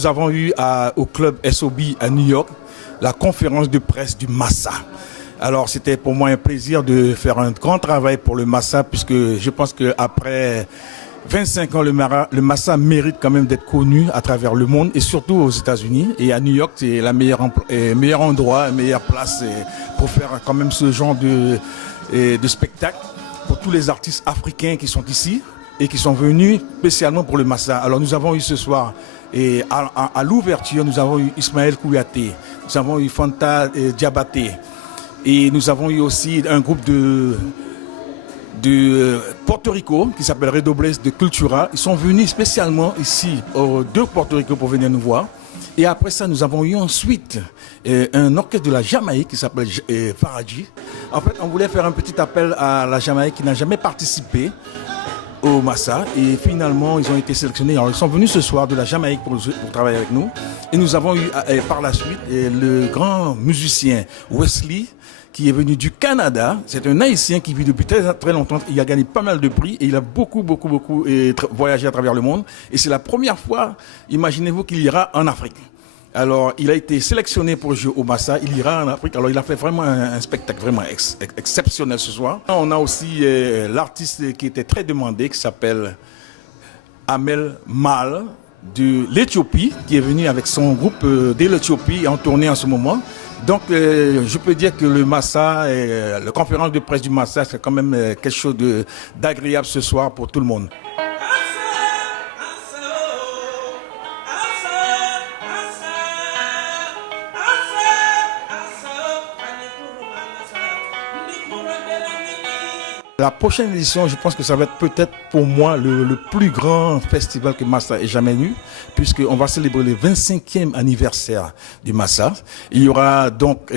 Nous avons eu au club SOB à New York la conférence de presse du Massa. Alors c'était pour moi un plaisir de faire un grand travail pour le Massa, puisque je pense qu'après 25 ans, le Massa mérite quand même d'être connu à travers le monde et surtout aux États-Unis. Et à New York, c'est le meilleur endroit, la meilleure place pour faire quand même ce genre de spectacle pour tous les artistes africains qui sont ici et qui sont venus spécialement pour le Massa. Alors nous avons eu ce soir, et à l'ouverture, nous avons eu Ismaël Kouyaté, nous avons eu Fanta Diabaté, et nous avons eu aussi un groupe de Porto Rico qui s'appelle Redobles de Cultura. Ils sont venus spécialement ici de Porto Rico pour venir nous voir. Et après ça, nous avons eu ensuite un orchestre de la Jamaïque qui s'appelle Faraji. En fait, on voulait faire un petit appel à la Jamaïque qui n'a jamais participé au Massa, et finalement ils ont été sélectionnés. Alors, ils sont venus ce soir de la Jamaïque pour travailler avec nous, et nous avons eu par la suite le grand musicien Wesley qui est venu du Canada. C'est un Haïtien qui vit depuis très, très longtemps. Il a gagné pas mal de prix et il a beaucoup voyagé à travers le monde, et c'est la première fois, imaginez-vous, qu'il ira en Afrique. Alors, il a été sélectionné pour jouer au Massa, il ira en Afrique. Alors, il a fait vraiment un spectacle vraiment exceptionnel ce soir. On a aussi l'artiste qui était très demandé, qui s'appelle Amel Mal de l'Éthiopie, qui est venu avec son groupe de l'Éthiopie en tournée en ce moment. Donc, je peux dire que le Massa, la conférence de presse du Massa, c'est quand même quelque chose d'agréable ce soir pour tout le monde. La prochaine édition, je pense que ça va être peut-être pour moi le plus grand festival que Massa ait jamais eu, puisqu'on va célébrer le 25e anniversaire du Massa. Il y aura donc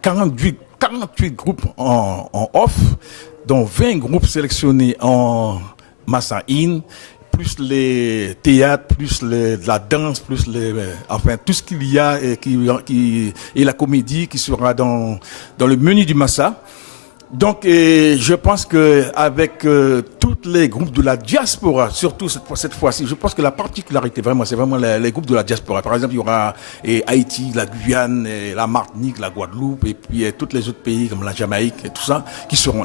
48 groupes en off, dont 20 groupes sélectionnés en Massa In, plus les théâtres, plus la danse, plus enfin tout ce qu'il y a et la comédie qui sera dans le menu du Massa. Donc, je pense qu'avec tous les groupes de la diaspora, surtout cette fois-ci, je pense que la particularité, vraiment, c'est vraiment les groupes de la diaspora. Par exemple, il y aura Haïti, la Guyane, la Martinique, la Guadeloupe, et puis tous les autres pays comme la Jamaïque et tout ça, qui seront